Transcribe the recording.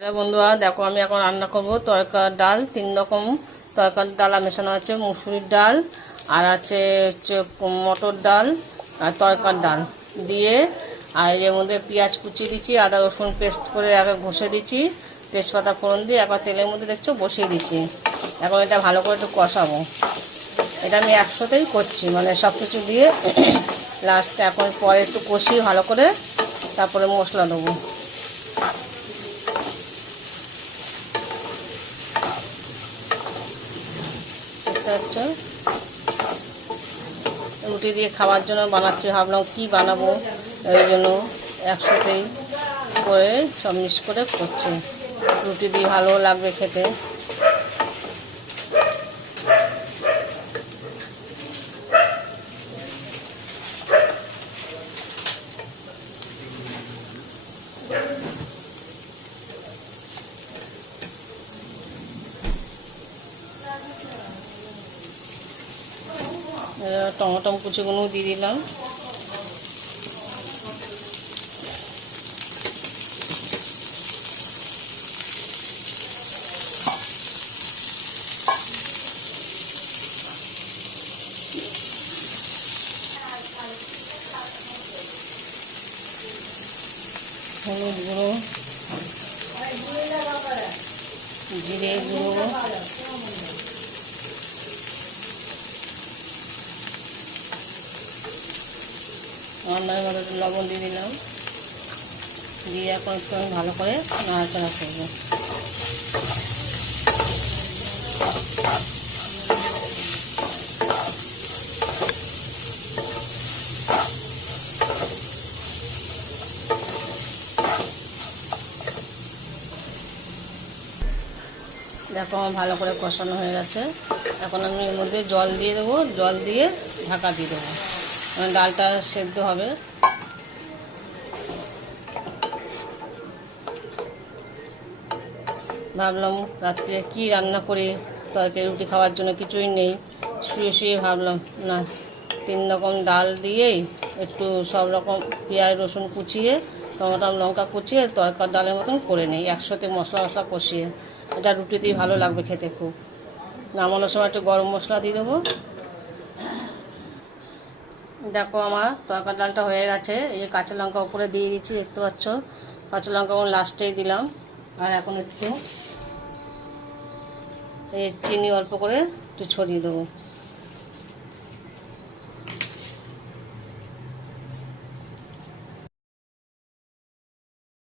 বন্ধুরা দেখো, আমি এখন রান্না করব তরকার ডাল। 3 রকম তরকার ডাল মেশানো আছে। মুসুরির ডাল আর আছে হচ্ছে মটর ডাল আর তরকার ডাল দিয়ে, আর এর মধ্যে পেঁয়াজ কুচিয়ে দিচ্ছি, আদা রসুন পেস্ট করে একবার ঘষে দিচ্ছি, তেজপাতা ফোড়ন দিয়ে একবার তেলের মধ্যে দেখছো বসিয়ে দিচ্ছি। এখন এটা ভালো করে একটু কষাবো। এটা আমি একসাথেই করছি, মানে সব কিছু দিয়ে লাস্টে এখন পরে একটু কষিয়ে ভালো করে তারপরে মশলা দেবো। আচ্ছা, রুটি দিয়ে খাওয়ার জন্য বানাচ্ছি, ভাবলাম কি বানাবো, ওই জন্য একসাথেই করে সব মিক্স করে করছি। রুটি দিয়ে ভালো লাগবে খেতে। টমেটো কুচিগুলো দিয়ে দিলাম। হলুদ গুঁড়ো, জিরে গুঁড়ো, রান্নার মতো লবণ দিয়ে দিলাম, দিয়ে এখন একটু আমি ভালো করে নাড়াচাড়া করবো। দেখো আমার ভালো করে কষানো হয়ে গেছে। এখন আমি এর মধ্যে জল দিয়ে দেবো, জল দিয়ে ঢাকা দিয়ে দেবো, ডালটা সেদ্ধ হবে। ভাবলাম রাত্রে কি রান্না করি, তরকারি রুটি খাওয়ার জন্য কিছুই নেই, শুয়ে শুয়ে ভাবলাম না 3 রকম ডাল দিয়েই একটু সব রকম পেঁয়াজ রসুন কুচিয়ে টমেটো লঙ্কা কুচিয়ে তরকার ডালের মতন করে নিই, একসাথে মশলা কষিয়ে। এটা রুটি দিয়ে ভালো লাগবে খেতে খুব। নামানোর সময় একটু গরম মশলা দিয়ে দেবো। দেখো আমার তরকার ডালটা হয়ে গেছে। এই যে কাঁচা লঙ্কা উপরে দিয়ে দিচ্ছি, দেখতে পাচ্ছ, কাঁচা লঙ্কা লাস্টেই দিলাম। আর এখন একটু এই চিনি অল্প করে একটু ছড়িয়ে দেবো।